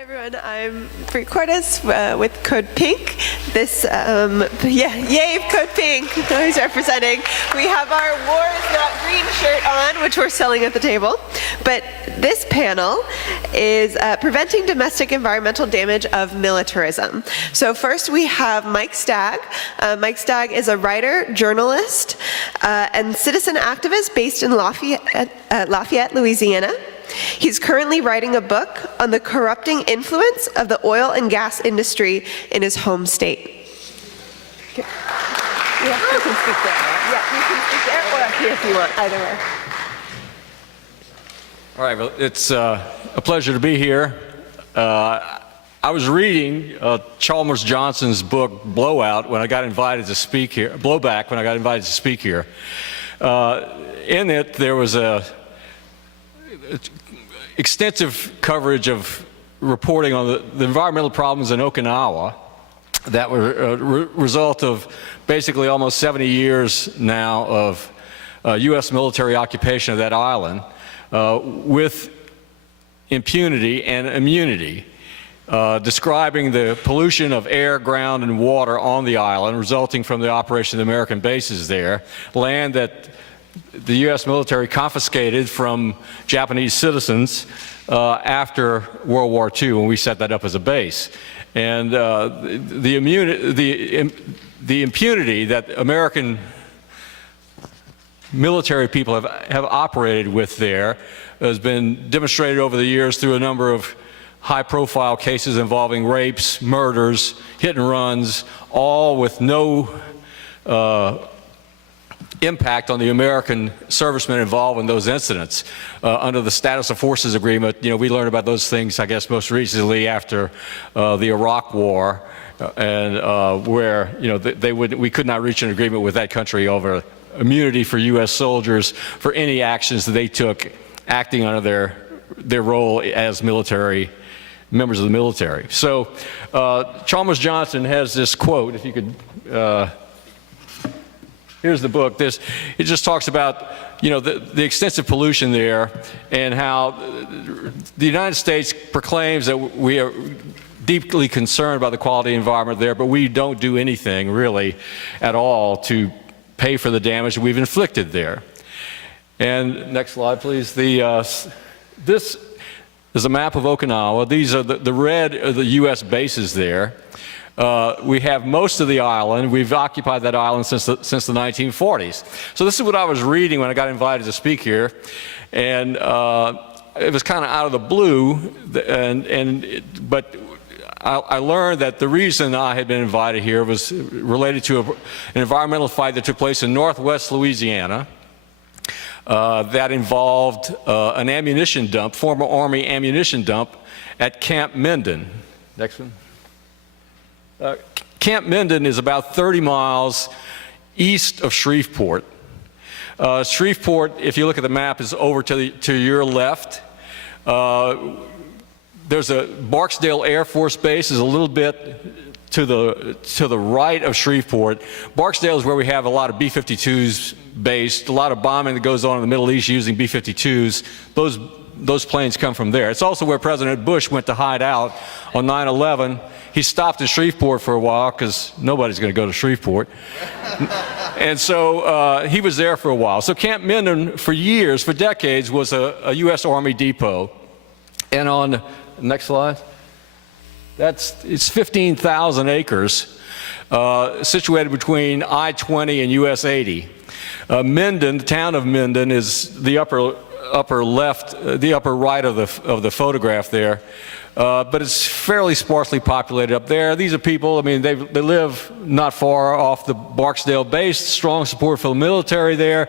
Hi everyone, I'm Bree Cordes with Code Pink. Yay, Code Pink, who's representing. We have our War is Not Green shirt on, which we're selling at the table. But this panel is preventing domestic environmental damage of militarism. So first we have Mike Stagg. Mike Stagg is a writer, journalist, and citizen activist based in Lafayette, Louisiana. He's currently writing a book on the corrupting influence of the oil and gas industry in his home state. Yeah, you can speak there. Yeah, you can speak there or up here if you want, either way. All right, well, it's a pleasure to be here. I was reading Chalmers Johnson's book, Blowout, when I got invited to speak here, Blowback, when I got invited to speak here. In it, there was extensive coverage of reporting on the environmental problems in Okinawa that were a result of basically almost 70 years now of U.S. military occupation of that island with impunity and immunity, describing the pollution of air, ground, and water on the island resulting from the operation of the American bases there, land that the U.S. military confiscated from Japanese citizens after World War II when we set that up as a base. And the impunity that American military people have operated with there has been demonstrated over the years through a number of high-profile cases involving rapes, murders, hit and runs, all with no impact on the American servicemen involved in those incidents. Under the Status of Forces Agreement, we learned about those things, I guess, most recently after the Iraq War, and where we could not reach an agreement with that country over immunity for U.S. soldiers for any actions that they took acting under their role as military members of the military. So Chalmers Johnson has this quote, if you could. Here's the book. It just talks about, the extensive pollution there and how the United States proclaims that we are deeply concerned about the quality environment there, but we don't do anything really at all to pay for the damage we've inflicted there. And next slide, please. This is a map of Okinawa. These are the red are the U.S. bases there. We have most of the island. We've occupied that island since the 1940s. So this is what I was reading when I got invited to speak here, and it was kind of out of the blue. But I learned that the reason I had been invited here was related to an environmental fight that took place in northwest Louisiana that involved an ammunition dump, former Army ammunition dump at Camp Minden. Next one. Camp Minden is about 30 miles east of Shreveport. Shreveport, if you look at the map, is over to your left. There's a Barksdale Air Force Base is a little bit to the right of Shreveport. Barksdale is where we have a lot of B-52s based, a lot of bombing that goes on in the Middle East using B-52s. Those planes come from there. It's also where President Bush went to hide out on 9/11. He stopped in Shreveport for a while because nobody's going to go to Shreveport. And so he was there for a while. So Camp Minden, for years, for decades, was a U.S. Army depot. And on, next slide, it's 15,000 acres situated between I-20 and US 80. Minden, the town of Minden, is the upper left, the upper right of the photograph there. But it's fairly sparsely populated up there. These are people, they live not far off the Barksdale base, strong support for the military there.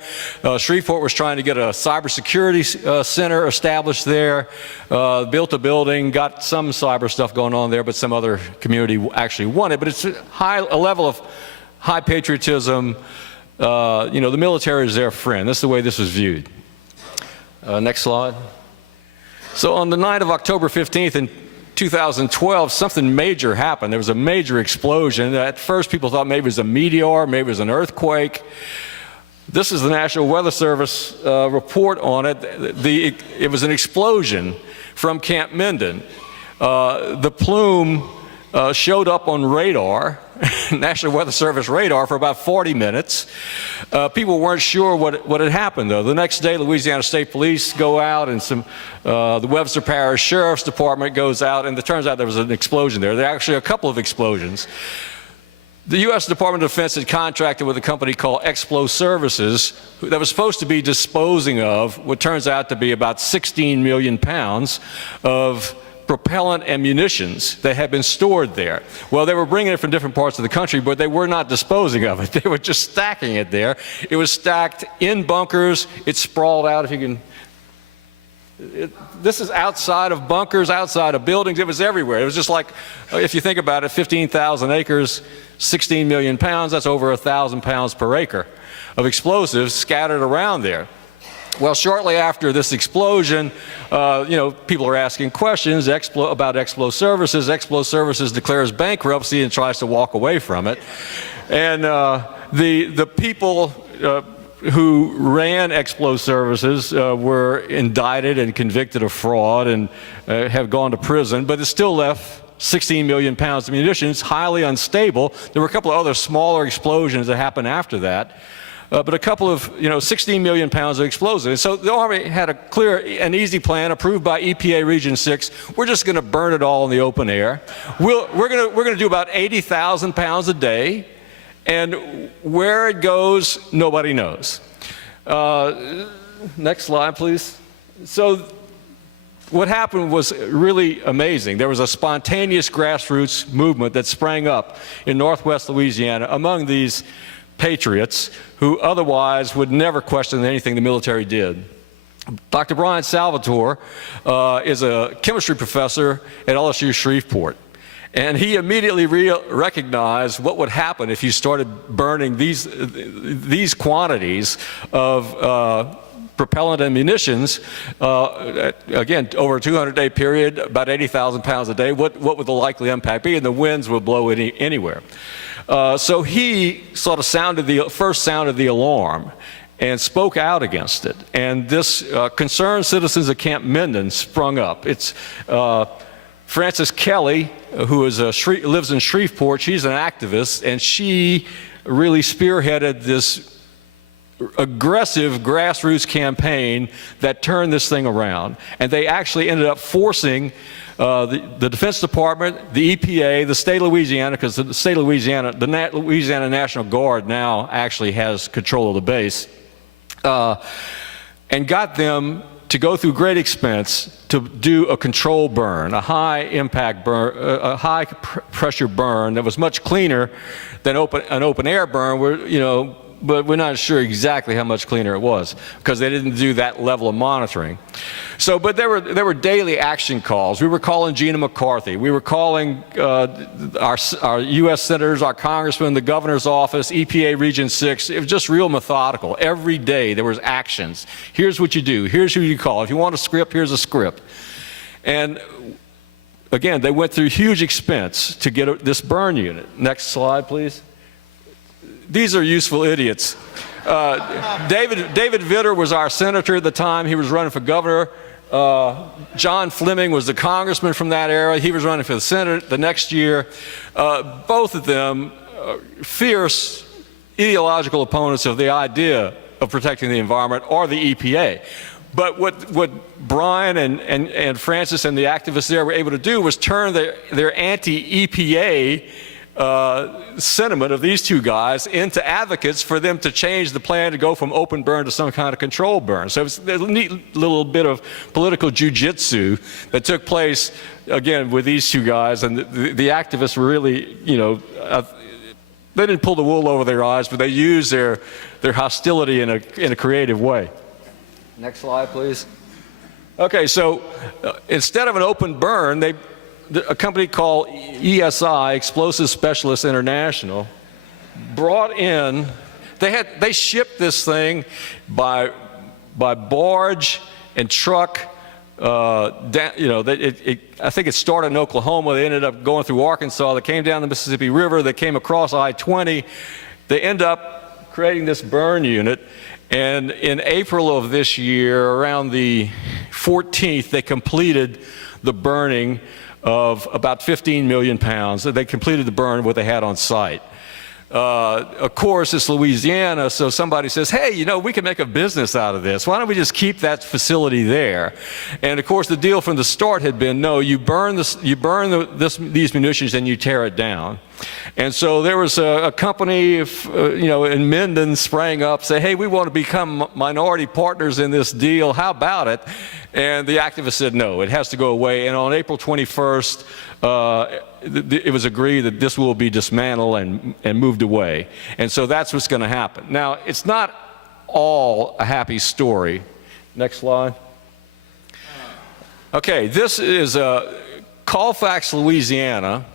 Shreveport was trying to get a cybersecurity center established there, built a building, got some cyber stuff going on there, but some other community actually won it. But it's a level of high patriotism. The military is their friend. That's the way this was viewed. Next slide. So on the night of October 15th in 2012, something major happened. There was a major explosion. At first, people thought maybe it was a meteor, maybe it was an earthquake. This is the National Weather Service report on it. It was an explosion from Camp Minden. The plume showed up on radar, National Weather Service radar, for about 40 minutes. People weren't sure what had happened, though. The next day, Louisiana State Police go out, and the Webster Parish Sheriff's Department goes out, and it turns out there was an explosion there. There are actually a couple of explosions. The U.S. Department of Defense had contracted with a company called Explo Services that was supposed to be disposing of what turns out to be about 16 million pounds of propellant and munitions that had been stored there. Well, they were bringing it from different parts of the country, but they were not disposing of it. They were just stacking it there. It was stacked in bunkers. It sprawled out, if you can. This is outside of bunkers, outside of buildings. It was everywhere. It was just like, if you think about it, 15,000 acres, 16 million pounds, that's over 1,000 pounds per acre of explosives scattered around there. Well, shortly after this explosion, people are asking questions about Explo Services. Explo Services declares bankruptcy and tries to walk away from it. And the people who ran Explo Services were indicted and convicted of fraud and have gone to prison, but it still left 16 million pounds of munitions, highly unstable. There were a couple of other smaller explosions that happened after that. But a couple of, 16 million pounds of explosives. And so the Army had a clear and easy plan approved by EPA Region 6. We're just going to burn it all in the open air. We're going to do about 80,000 pounds a day, and where it goes, nobody knows. Next slide, please. So what happened was really amazing. There was a spontaneous grassroots movement that sprang up in northwest Louisiana among these patriots who otherwise would never question anything the military did. Dr. Brian Salvatore is a chemistry professor at LSU Shreveport. And he immediately recognized what would happen if you started burning these quantities of propellant and munitions, again, over a 200-day period, about 80,000 pounds a day. What would the likely impact be? And the winds would blow anywhere. So he sort of first sounded the alarm and spoke out against it. And this concerned citizens of Camp Minden sprung up. It's Frances Kelly, who lives in Shreveport. She's an activist, and she really spearheaded this aggressive grassroots campaign that turned this thing around. And they actually ended up forcing the Defense Department, the EPA, the state of Louisiana, because the state of Louisiana, the Louisiana National Guard now actually has control of the base, and got them to go through great expense to do a control burn, a high impact burn, a high pressure burn that was much cleaner than an open air burn, but we're not sure exactly how much cleaner it was because they didn't do that level of monitoring. So, but there were daily action calls. We were calling Gina McCarthy. We were calling our U.S. senators, our congressmen, the governor's office, EPA Region 6. It was just real methodical. Every day there was actions. Here's what you do. Here's who you call. If you want a script, here's a script. And again, they went through huge expense to get this burn unit. Next slide, please. These are useful idiots. David Vitter was our senator at the time. He was running for governor. John Fleming was the congressman from that era. He was running for the Senate the next year. Both of them fierce ideological opponents of the idea of protecting the environment or the EPA. But what Brian and Francis and the activists there were able to do was turn their anti-EPA sentiment of these two guys into advocates for them to change the plan to go from open burn to some kind of controlled burn. So it's a neat little bit of political jujitsu that took place, again, with these two guys. And the activists were really, they didn't pull the wool over their eyes, but they used their hostility in a creative way. Next slide, please. Okay, so instead of an open burn, a company called ESI, Explosive Specialists International, brought in, they shipped this thing by barge and truck. I think it started in Oklahoma. They ended up going through Arkansas. They came down the Mississippi River. They came across I-20. They end up creating this burn unit. And in April of this year, around the 14th, they completed the burning of about 15 million pounds. They completed the burn of what they had on site. Of course, it's Louisiana, so somebody says, hey, you know, we can make a business out of this. Why don't we just keep that facility there? And of course, the deal from the start had been, no, you burn these munitions and you tear it down. And so there was a company, in Minden sprang up, say, hey, we want to become minority partners in this deal. How about it? And the activists said, no, it has to go away. And on April 21st, it was agreed that this will be dismantled and moved away. And so that's what's going to happen. Now, it's not all a happy story. Next slide. Okay, this is Colfax, Louisiana,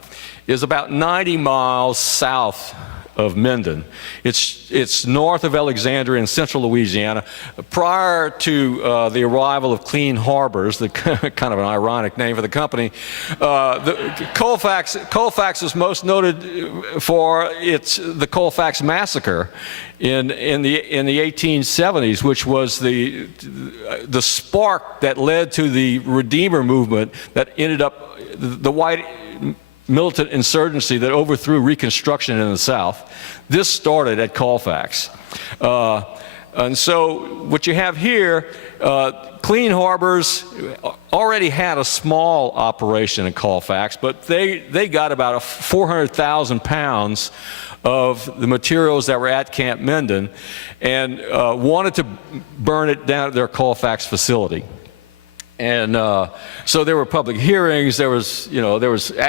is about 90 miles south of Minden. It's north of Alexandria in central Louisiana. Prior to the arrival of Clean Harbors, kind of an ironic name for the company, Colfax is most noted for the Colfax Massacre in the 1870s, which was the spark that led to the Redeemer movement that ended up the white militant insurgency that overthrew Reconstruction in the South. This started at Colfax. And so what you have here, Clean Harbors already had a small operation in Colfax, but they got about 400,000 pounds of the materials that were at Camp Minden and wanted to burn it down at their Colfax facility. And so there were public hearings, there was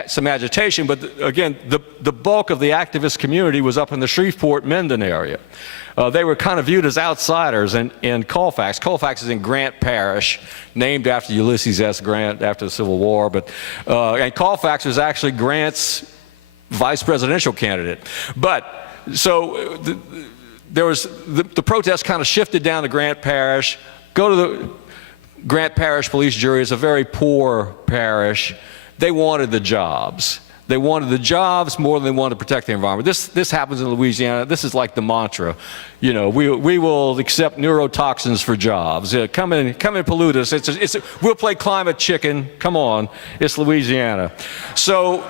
some agitation, but again, the bulk of the activist community was up in the Shreveport-Minden area. They were kind of viewed as outsiders in Colfax. Colfax is in Grant Parish, named after Ulysses S. Grant after the Civil War, and Colfax was actually Grant's vice presidential candidate. But, so the protest kind of shifted down to Grant Parish, go to the Grant Parish Police Jury is a very poor parish. They wanted the jobs. They wanted the jobs more than they wanted to protect the environment. This happens in Louisiana. This is like the mantra. We will accept neurotoxins for jobs. Come in, pollute us. We'll play climate chicken. Come on, it's Louisiana. So.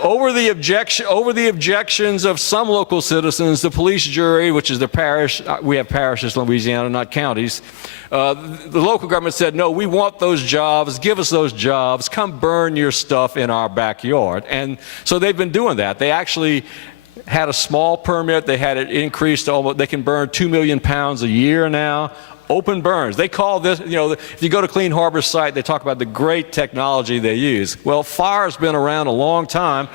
Over the objections of some local citizens, the police jury, which is the parish, we have parishes in Louisiana, not counties, the local government said, no, we want those jobs, give us those jobs, come burn your stuff in our backyard. And so they've been doing that. They actually had a small permit, they had it increased to almost, they can burn 2 million pounds a year now. Open burns. They call this, if you go to Clean Harbor's site, they talk about the great technology they use. Well, fire's been around a long time,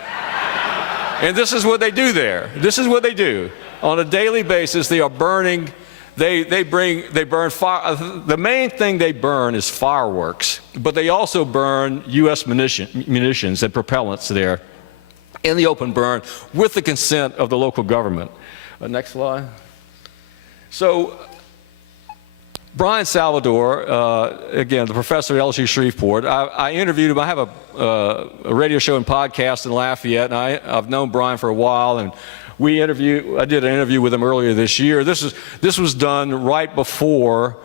and this is what they do there. This is what they do. On a daily basis, they are burning, they burn fire. The main thing they burn is fireworks, but they also burn U.S. munitions and propellants there in the open burn with the consent of the local government. Next slide. So, Brian Salvador, again, the professor at LSU Shreveport, I interviewed him. I have a radio show and podcast in Lafayette, and I've known Brian for a while, and I did an interview with him earlier this year. This was done right before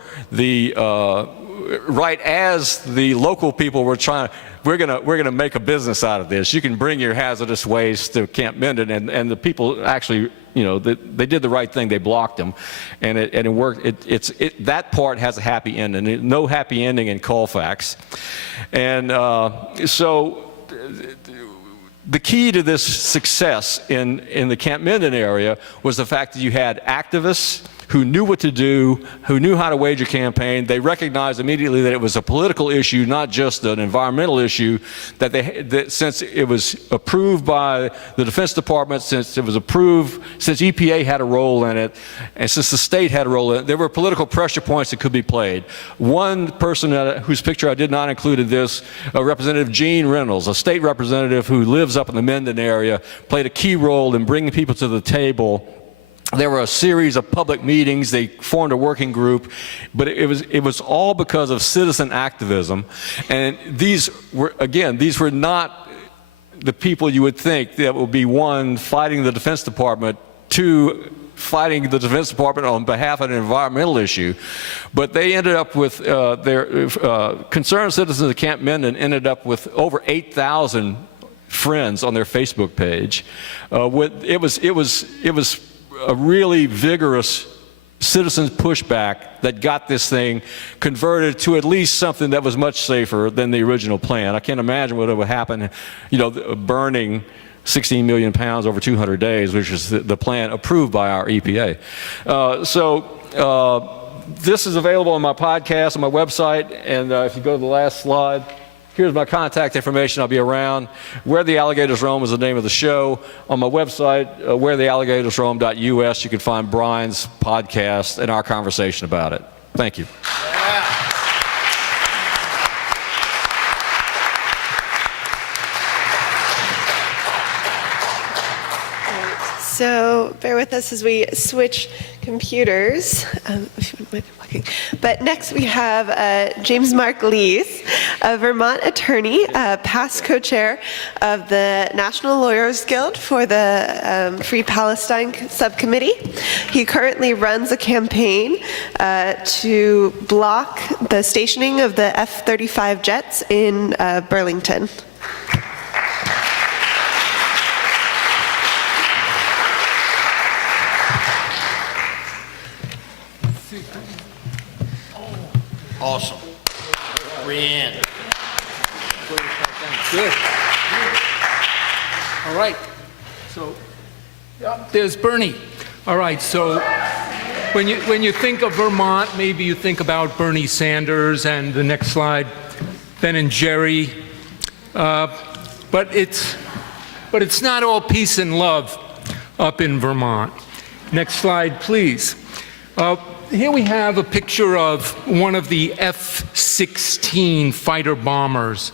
right as the local people were trying, we're gonna make a business out of this. You can bring your hazardous waste to Camp Minden, and the people actually, they did the right thing. They blocked them, and it worked. That part has a happy ending. No happy ending in Colfax, and so the key to this success in the Camp Minden area was the fact that you had activists who knew what to do, who knew how to wage a campaign. They recognized immediately that it was a political issue, not just an environmental issue, that since it was approved by the Defense Department, since EPA had a role in it, and since the state had a role in it, there were political pressure points that could be played. One person whose picture I did not include in this, Representative Gene Reynolds, a state representative who lives up in the Minden area, played a key role in bringing people to the table. There were a series of public meetings. They formed a working group, but it was all because of citizen activism. And these were not the people you would think that would be, one, fighting the Defense Department, two, fighting the Defense Department on behalf of an environmental issue. But they ended up with, their concerned citizens of Camp Minden ended up with over 8,000 friends on their Facebook page. It was a really vigorous citizens pushback that got this thing converted to at least something that was much safer than the original plan. I can't imagine what would happen, burning 16 million pounds over 200 days, which is the plan approved by our EPA. This is available on my podcast, on my website, and if you go to the last slide, here's my contact information. I'll be around. Where the Alligators Roam is the name of the show. On my website, wherethealligatorsroam.us, you can find Brian's podcast and our conversation about it. Thank you. So bear with us as we switch computers. But next we have James Marc Leas, a Vermont attorney, past co-chair of the National Lawyers Guild for the Free Palestine Subcommittee. He currently runs a campaign to block the stationing of the F-35 jets in Burlington. Awesome. Brianne. Good. All right. So, there's Bernie. All right. So, when you think of Vermont, maybe you think about Bernie Sanders and the next slide, Ben and Jerry. But it's not all peace and love up in Vermont. Next slide, please. Here we have a picture of one of the F-16 fighter bombers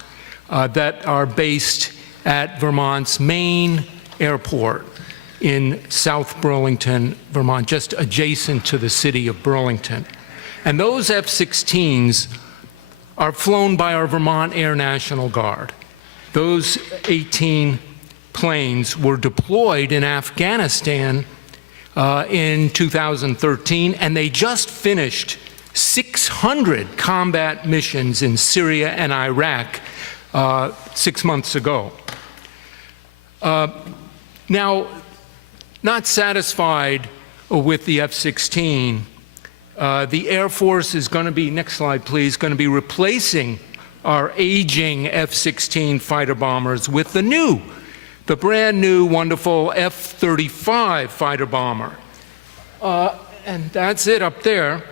that are based at Vermont's main airport in South Burlington, Vermont, just adjacent to the city of Burlington. And those F-16s are flown by our Vermont Air National Guard. Those 18 planes were deployed in Afghanistan in 2013, and they just finished 600 combat missions in Syria and Iraq 6 months ago. Now, not satisfied with the F-16, the Air Force is going to be, next slide please, going to be replacing our aging F-16 fighter bombers with the brand new, wonderful F-35 fighter bomber. And that's it up there.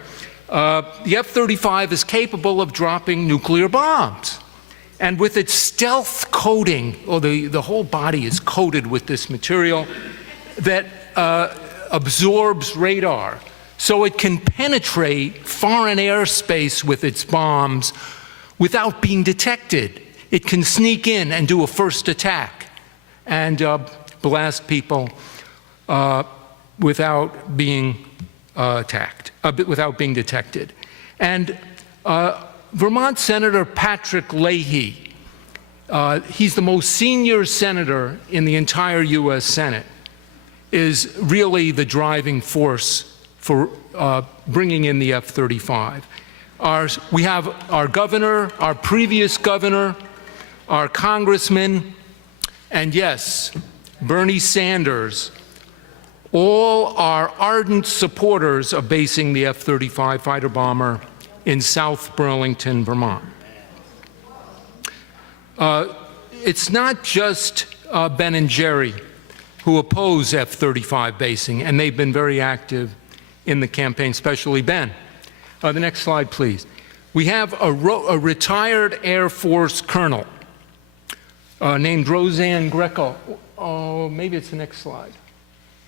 The F-35 is capable of dropping nuclear bombs. And with its stealth coating, the whole body is coated with this material that absorbs radar, so it can penetrate foreign airspace with its bombs without being detected. It can sneak in and do a first attack and blast people without being without being detected. And Vermont Senator Patrick Leahy, he's the most senior senator in the entire U.S. Senate, is really the driving force for bringing in the F-35. We have our governor, our previous governor, our congressman, and yes, Bernie Sanders, all are ardent supporters of basing the F-35 fighter bomber in South Burlington, Vermont. It's not just Ben and Jerry who oppose F-35 basing, and they've been very active in the campaign, especially Ben. The next slide, please. We have a retired Air Force colonel named Roseanne Greco. Oh, maybe it's the next slide.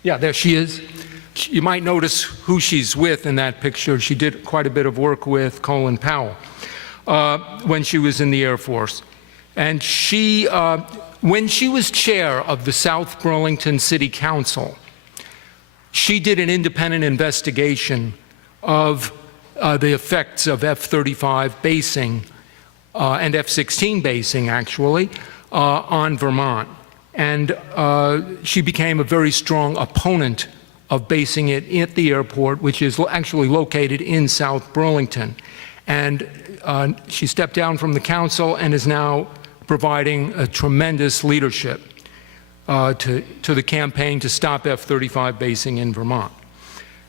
Yeah, there she is. You might notice who she's with in that picture. She did quite a bit of work with Colin Powell when she was in the Air Force. And she, when she was chair of the South Burlington City Council, she did an independent investigation of the effects of F-35 basing and F-16 basing, actually, on Vermont. And she became a very strong opponent of basing it at the airport, which is actually located in South Burlington. And she stepped down from the council and is now providing a tremendous leadership to the campaign to stop F-35 basing in Vermont.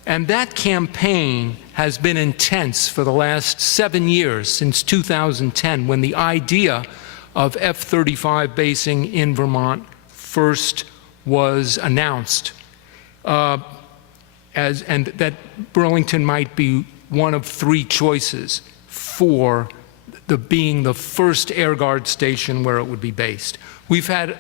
And that campaign has been intense for the last 7 years, since 2010, when the idea of F-35 basing in Vermont first was announced, and that Burlington might be one of 3 choices for being the first Air Guard station where it would be based. We've had,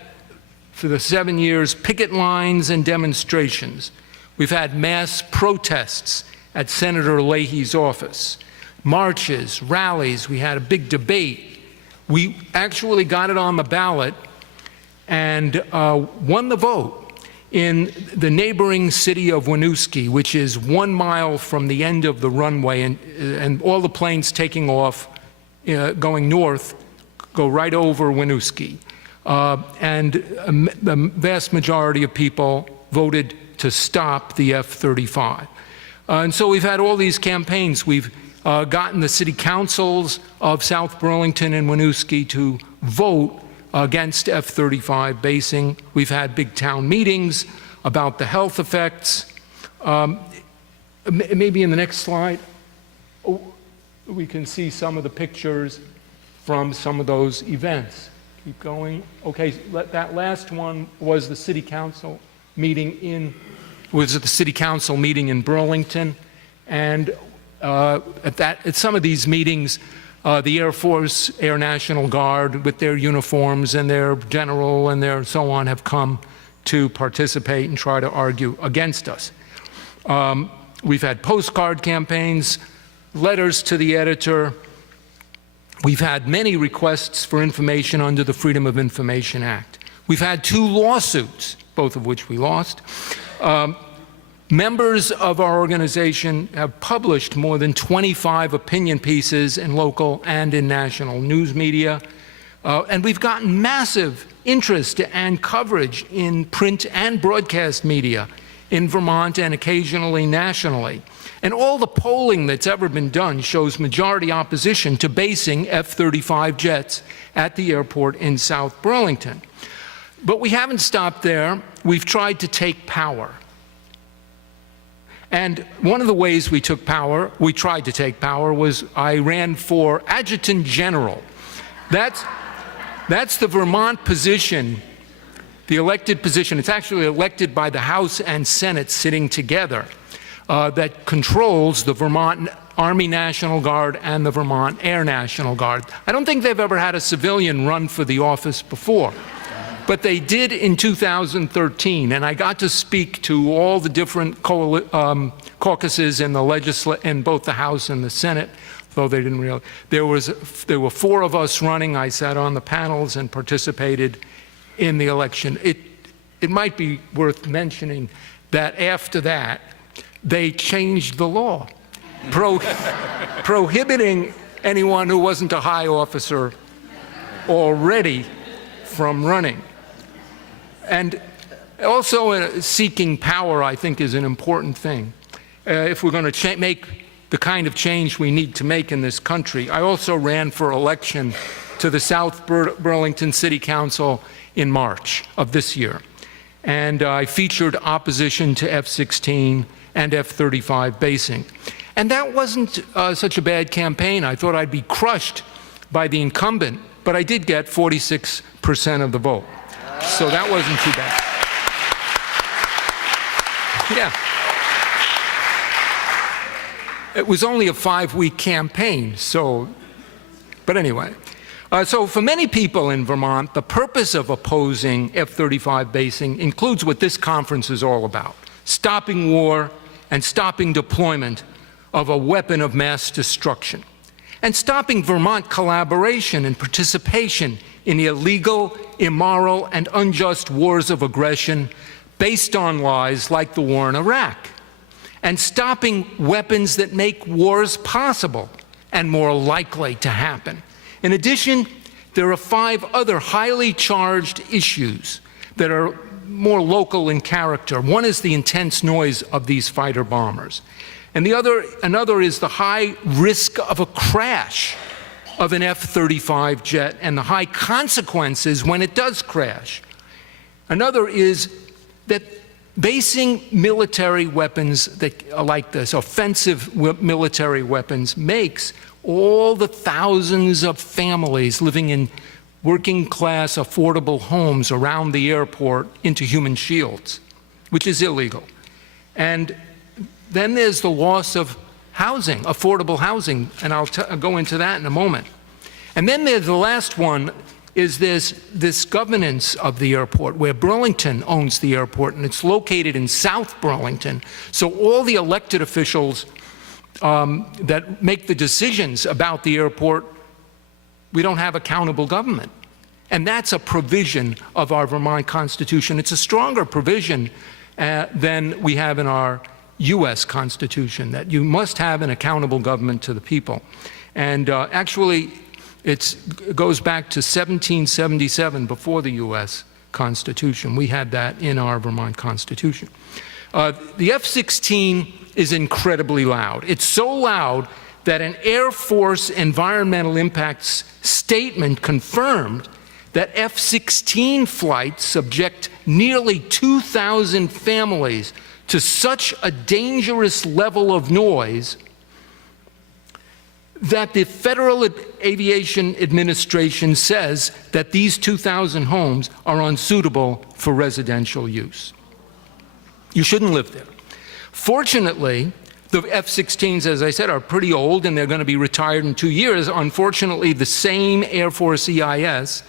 for the 7 years, picket lines and demonstrations. We've had mass protests at Senator Leahy's office, marches, rallies. We had a big debate. We actually got it on the ballot and won the vote in the neighboring city of Winooski, which is 1 mile from the end of the runway, and all the planes taking off going north go right over Winooski. And the vast majority of people voted to stop the F-35. And so we've had all these campaigns. We've gotten the city councils of South Burlington and Winooski to vote against F-35 basing. We've had big town meetings about the health effects. Maybe in the next slide, we can see some of the pictures from some of those events. Keep going. Okay, that last one was the city council meeting in Burlington, and at some of these meetings, the Air Force, Air National Guard, with their uniforms and their general and their so on, have come to participate and try to argue against us. We've had postcard campaigns, letters to the editor. We've had many requests for information under the Freedom of Information Act. We've had 2 lawsuits, both of which we lost. Members of our organization have published more than 25 opinion pieces in local and in national news media. And we've gotten massive interest and coverage in print and broadcast media in Vermont and occasionally nationally. And all the polling that's ever been done shows majority opposition to basing F-35 jets at the airport in South Burlington. But we haven't stopped there. We've tried to take power. And one of the ways we tried to take power, was I ran for Adjutant General. That's the Vermont position, the elected position. It's actually elected by the House and Senate sitting together, that controls the Vermont Army National Guard and the Vermont Air National Guard. I don't think they've ever had a civilian run for the office before, but they did in 2013, and I got to speak to all the different caucuses in in both the House and the Senate, though they didn't realize. There were 4 of us running. I sat on the panels and participated in the election. It might be worth mentioning that after that, they changed the law, prohibiting anyone who wasn't a high officer already from running. And also seeking power, I think, is an important thing. If we're going to make the kind of change we need to make in this country. I also ran for election to the South Burlington City Council in March of this year. And I featured opposition to F-16 and F-35 basing. And that wasn't such a bad campaign. I thought I'd be crushed by the incumbent, but I did get 46% of the vote. So that wasn't too bad. Yeah. It was only a 5-week campaign, but anyway. So for many people in Vermont, the purpose of opposing F-35 basing includes what this conference is all about: stopping war and stopping deployment of a weapon of mass destruction, and stopping Vermont collaboration and participation in illegal, immoral, and unjust wars of aggression based on lies like the war in Iraq, and stopping weapons that make wars possible and more likely to happen. In addition, there are 5 other highly charged issues that are more local in character. One is the intense noise of these fighter bombers. And another is the high risk of a crash of an F-35 jet and the high consequences when it does crash. Another is that basing military weapons like this, offensive military weapons, makes all the thousands of families living in working-class, affordable homes around the airport into human shields, which is illegal. And then there's the loss of housing, affordable housing, and I'll go into that in a moment. And then there's the last one, is this governance of the airport, where Burlington owns the airport, and it's located in South Burlington. So all the elected officials that make the decisions about the airport, we don't have accountable government. And that's a provision of our Vermont Constitution. It's a stronger provision than we have in our U.S. Constitution, that you must have an accountable government to the people. And actually, it goes back to 1777, before the U.S. Constitution. We had that in our Vermont Constitution. The F-16 is incredibly loud. It's so loud that an Air Force environmental impacts statement confirmed that F-16 flights subject nearly 2,000 families to such a dangerous level of noise that the Federal Aviation Administration says that these 2,000 homes are unsuitable for residential use. You shouldn't live there. Fortunately, the F-16s, as I said, are pretty old, and they're going to be retired in 2 years. Unfortunately, the same Air Force EIS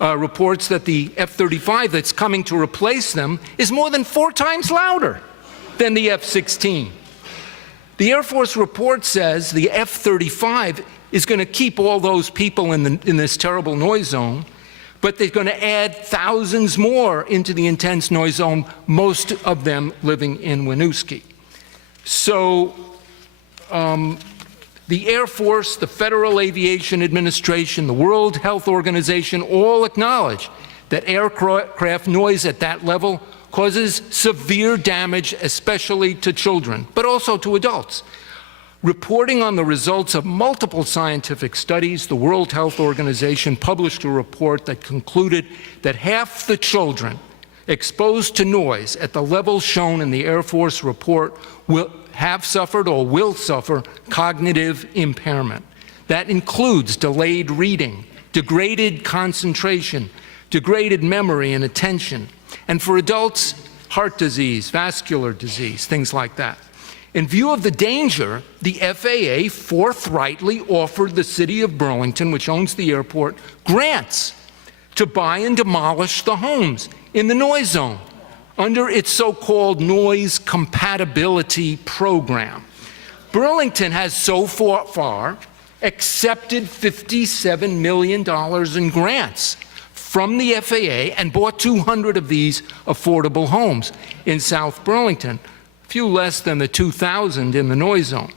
reports that the F-35 that's coming to replace them is more than 4 times louder than the F-16. The Air Force report says the F-35 is going to keep all those people in this terrible noise zone, but they're going to add thousands more into the intense noise zone, most of them living in Winooski. So the Air Force, the Federal Aviation Administration, the World Health Organization all acknowledge that aircraft noise at that level causes severe damage, especially to children, but also to adults. Reporting on the results of multiple scientific studies, the World Health Organization published a report that concluded that half the children exposed to noise at the level shown in the Air Force report will have suffered or will suffer cognitive impairment. That includes delayed reading, degraded concentration, degraded memory and attention, and for adults, heart disease, vascular disease, things like that. In view of the danger, the FAA forthrightly offered the city of Burlington, which owns the airport, grants to buy and demolish the homes in the noise zone under its so-called noise compatibility program. Burlington has so far accepted $57 million in grants from the FAA and bought 200 of these affordable homes in South Burlington, a few less than the 2,000 in the noise zone.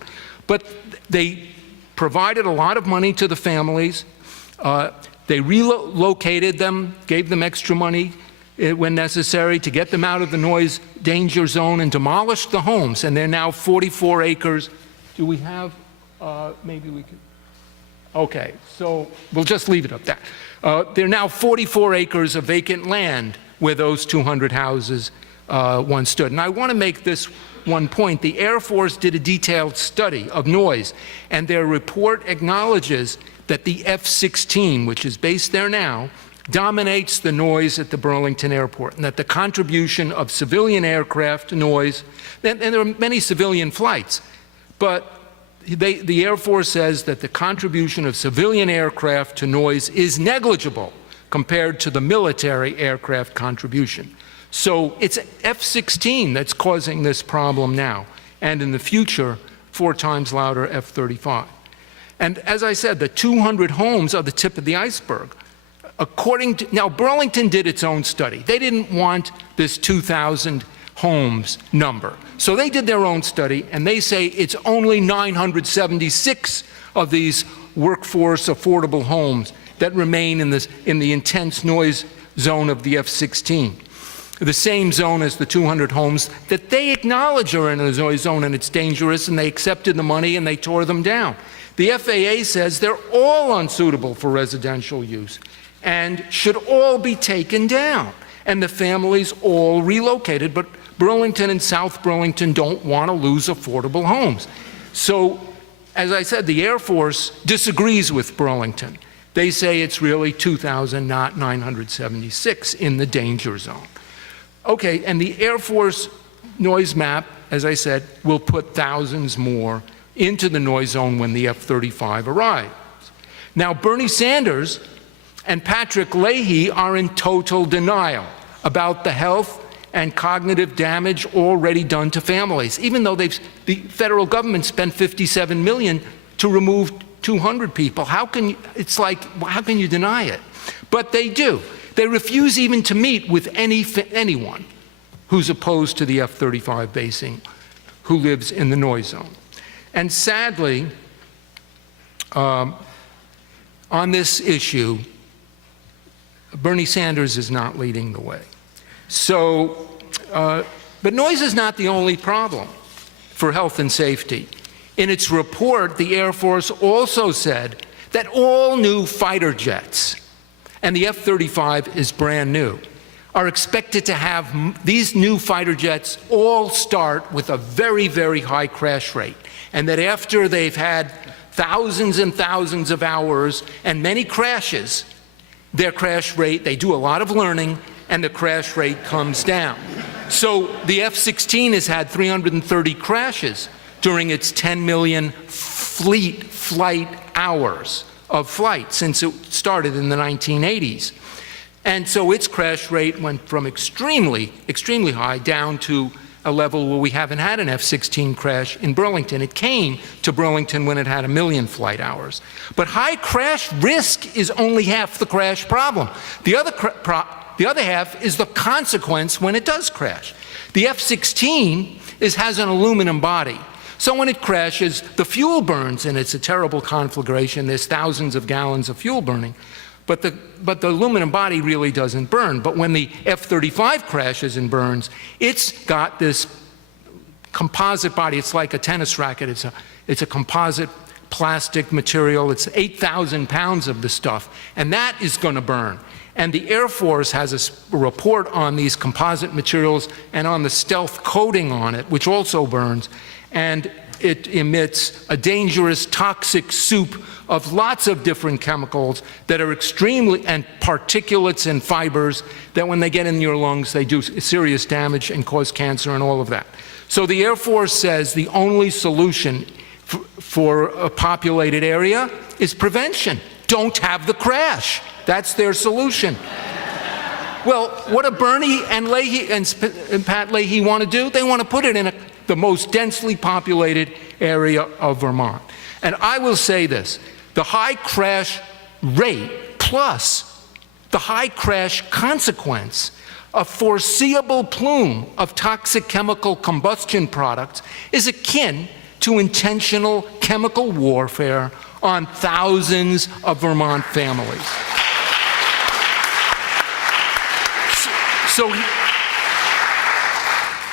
But they provided a lot of money to the families. They relocated them, gave them extra money when necessary to get them out of the noise danger zone, and demolished the homes. And they're now 44 acres. Do we have, maybe we could, okay, so we'll just leave it up there. There are now 44 acres of vacant land where those 200 houses once stood. And I want to make this one point. The Air Force did a detailed study of noise, and their report acknowledges that the F-16, which is based there now, dominates the noise at the Burlington airport, and that the contribution of civilian aircraft to noise, and there are many civilian flights, but the Air Force says that the contribution of civilian aircraft to noise is negligible compared to the military aircraft contribution. So it's F-16 that's causing this problem now, and in the future, 4 times louder F-35. And as I said, the 200 homes are the tip of the iceberg. Now, Burlington did its own study. They didn't want this 2,000 homes number. So they did their own study, and they say it's only 976 of these workforce affordable homes that remain in the intense noise zone of the F-16. the same zone as the 200 homes that they acknowledge are in a noise zone and it's dangerous, and they accepted the money and they tore them down. The FAA says they're all unsuitable for residential use and should all be taken down, and the families all relocated, but Burlington and South Burlington don't want to lose affordable homes. So, as I said, the Air Force disagrees with Burlington. They say it's really 2,000, not 976 in the danger zone. Okay, and the Air Force noise map, as I said, will put thousands more into the noise zone when the F-35 arrives. Now, Bernie Sanders and Patrick Leahy are in total denial about the health and cognitive damage already done to families, even though the federal government spent $57 million to remove 200 people. How can you deny it? But they do. They refuse even to meet with anyone who's opposed to the F-35 basing, who lives in the noise zone. And sadly, on this issue, Bernie Sanders is not leading the way. So, but noise is not the only problem for health and safety. In its report, the Air Force also said that all new fighter jets, and the F-35 is brand new, are expected to have, these new fighter jets all start with a very, very high crash rate, and that after they've had thousands and thousands of hours and many crashes, their crash rate, they do a lot of learning, and the crash rate comes down. So the F-16 has had 330 crashes during its 10 million flight hours of flight since it started in the 1980s. And so its crash rate went from extremely, extremely high down to a level where we haven't had an F-16 crash in Burlington. It came to Burlington when it had 1 million flight hours. But high crash risk is only half the crash problem. The other half is the consequence when it does crash. The F-16 has an aluminum body. So when it crashes, the fuel burns, and it's a terrible conflagration. There's thousands of gallons of fuel burning. But the aluminum body really doesn't burn. But when the F-35 crashes and burns, it's got this composite body. It's like a tennis racket. It's a composite plastic material. It's 8,000 pounds of the stuff. And that is going to burn. And the Air Force has a report on these composite materials and on the stealth coating on it, which also burns. And it emits a dangerous, toxic soup of lots of different chemicals that are extremely, and particulates and fibers that when they get in your lungs, they do serious damage and cause cancer and all of that. So the Air Force says the only solution for a populated area is prevention. Don't have the crash. That's their solution. Well, what do Bernie and Leahy and Pat Leahy want to do? They want to put it in the most densely populated area of Vermont. And I will say this, the high crash rate plus the high crash consequence, a foreseeable plume of toxic chemical combustion products, is akin to intentional chemical warfare on thousands of Vermont families.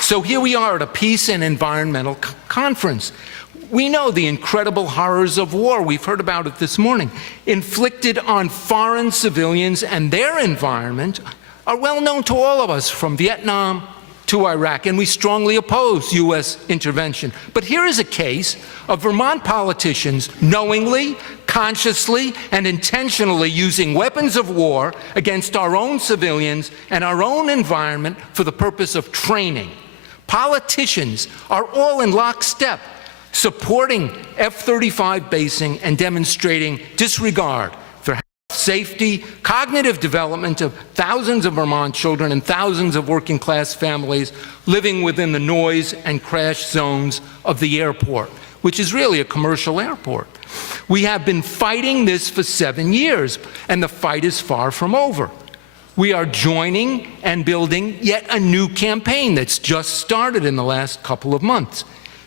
So here we are at a peace and environmental conference. We know the incredible horrors of war, we've heard about it this morning, inflicted on foreign civilians and their environment are well known to all of us, from Vietnam to Iraq, and we strongly oppose U.S. intervention. But here is a case of Vermont politicians knowingly, consciously, and intentionally using weapons of war against our own civilians and our own environment for the purpose of training. Politicians are all in lockstep, supporting F-35 basing and demonstrating disregard for health, safety, cognitive development of thousands of Vermont children and thousands of working-class families living within the noise and crash zones of the airport, which is really a commercial airport. We have been fighting this for 7 years, and the fight is far from over. We are joining and building yet a new campaign that's just started in the last couple of months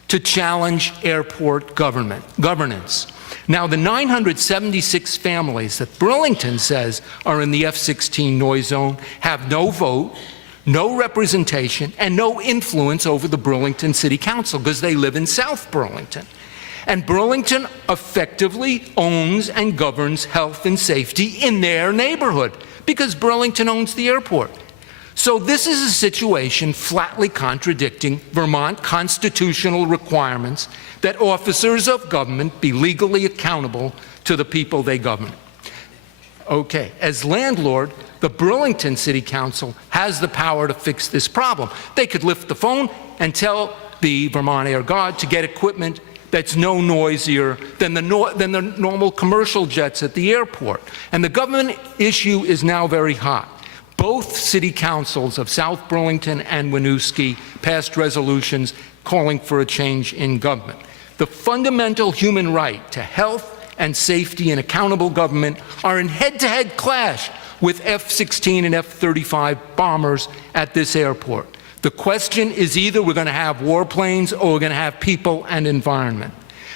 to challenge airport governance. Now, the 976 families that Burlington says are in the F-16 noise zone have no vote, no representation, and no influence over the Burlington City Council because they live in South Burlington. And Burlington effectively owns and governs health and safety in their neighborhood because Burlington owns the airport. So this is a situation flatly contradicting Vermont constitutional requirements that officers of government be legally accountable to the people they govern. Okay, as landlord, the Burlington City Council has the power to fix this problem. They could lift the phone and tell the Vermont Air Guard to get equipment that's no noisier than the normal commercial jets at the airport. And the government issue is now very hot. Both city councils of South Burlington and Winooski passed resolutions calling for a change in government. The fundamental human right to health and safety and accountable government are in head-to-head clash with F-16 and F-35 bombers at this airport. The question is either we're going to have warplanes or we're going to have people and environment.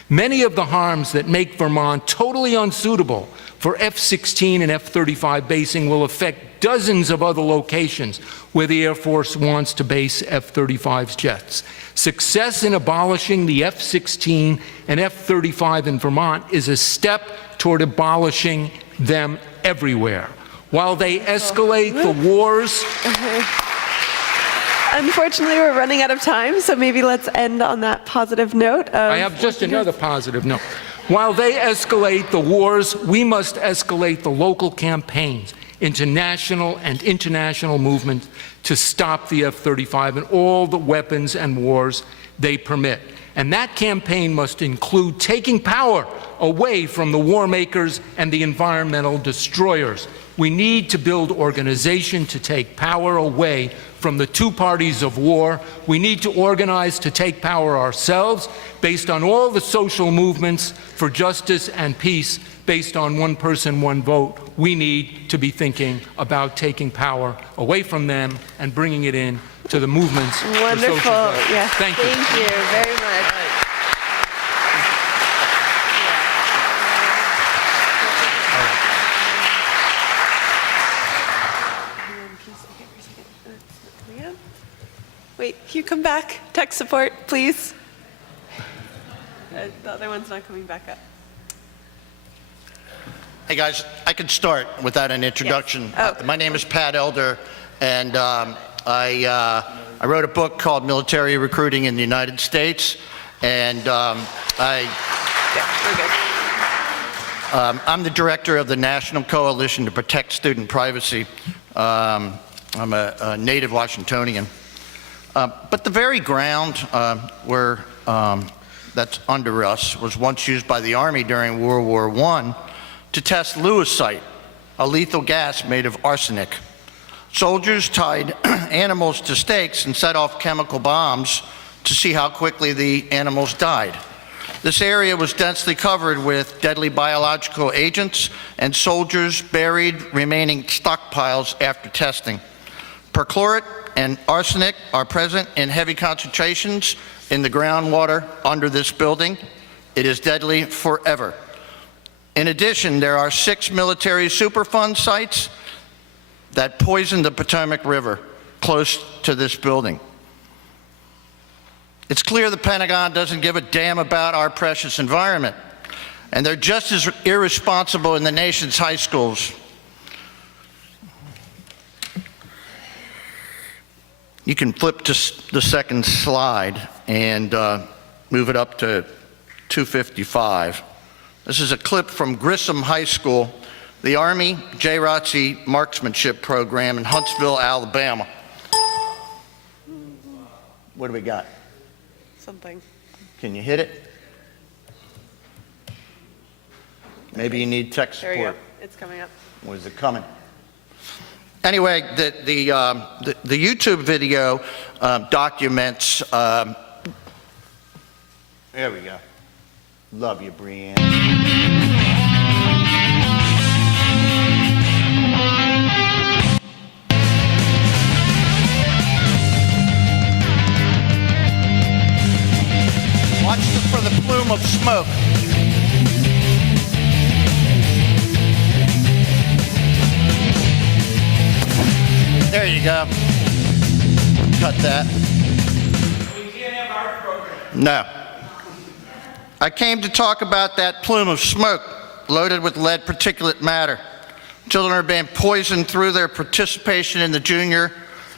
Many of the harms that make Vermont totally unsuitable for F-16 and F-35 basing will affect dozens of other locations where the Air Force wants to base F-35's jets. Success in abolishing the F-16 and F-35 in Vermont is a step toward abolishing them everywhere. While they escalate the wars... Unfortunately, we're running out of time, so maybe let's end on that positive note. I have just another positive note. While they escalate the wars, we must escalate the local campaigns into national and international movements to stop the F-35 and all the weapons and wars they permit. And that campaign must include taking power away from the war makers and the environmental destroyers. We need to build organization to take power away from the two parties of war. We need to organize to take power ourselves based on all the social movements for justice and peace based on one person, one vote. We need to be thinking about taking power away from them and bringing it in to the movements. Wonderful. For social justice. Yes. Thank you. Thank you very much. Wait, can you come back? Tech support, please. The other one's not coming back up. Hey guys, I could start without an introduction. Yes. Oh. My name is Pat Elder, and I wrote a book called Military Recruiting in the United States, and Yeah, we're good. I'm the director of the National Coalition to Protect Student Privacy. I'm a native Washingtonian. But the very ground that's under us was once used by the Army during World War I to test lewisite, a lethal gas made of arsenic. Soldiers tied animals to stakes and set off chemical bombs to see how quickly the animals died. This area was densely covered with deadly biological agents, and soldiers buried remaining stockpiles after testing. Perchlorate and arsenic are present in heavy concentrations in the groundwater under this building. It is deadly forever. In addition, there are 6 military Superfund sites that poison the Potomac River close to this building. It's clear the Pentagon doesn't give a damn about our precious environment, and they're just as irresponsible in the nation's high schools. You can flip to the second slide and move it up to 255. This is a clip from Grissom High School, the Army JROTC marksmanship program in Huntsville, Alabama. What do we got? Something. Can you hit it? Maybe you need tech There you go. support. It's coming up. Was it coming? Anyway, the YouTube video documents. There we go. Love you, Brianne. Watch for the plume of smoke. There you go. cut that. No. I came to talk about that plume of smoke loaded with lead particulate matter. Children are being poisoned through their participation in the Junior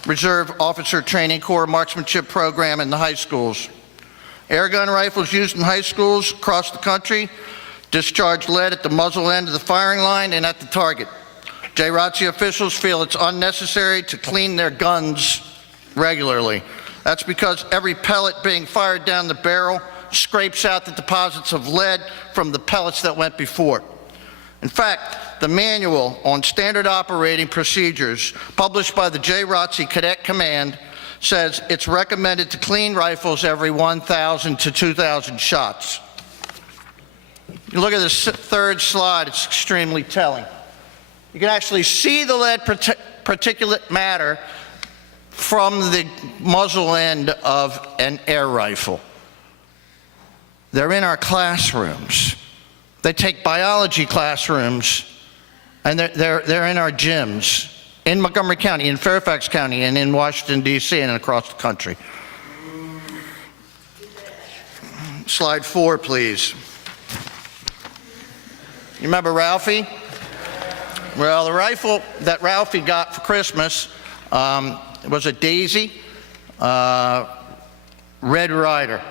Reserve Officer Training Corps marksmanship program in the high schools. Air gun rifles used in high schools across the country discharge lead at the muzzle end of the firing line and at the target. JROTC officials feel it's unnecessary to clean their guns regularly. That's because every pellet being fired down the barrel scrapes out the deposits of lead from the pellets that went before. In fact, the manual on standard operating procedures published by the JROTC Cadet Command says it's recommended to clean rifles every 1,000 to 2,000 shots. You look at this third slide, it's extremely telling. You can actually see the lead particulate matter from the muzzle end of an air rifle. They're in our classrooms. They take biology classrooms, and they're in our gyms in Montgomery County, in Fairfax County, and in Washington, D.C., and across the country. Slide 4, please. You remember Ralphie? Well, the rifle that Ralphie got for Christmas was a Daisy Red Ryder,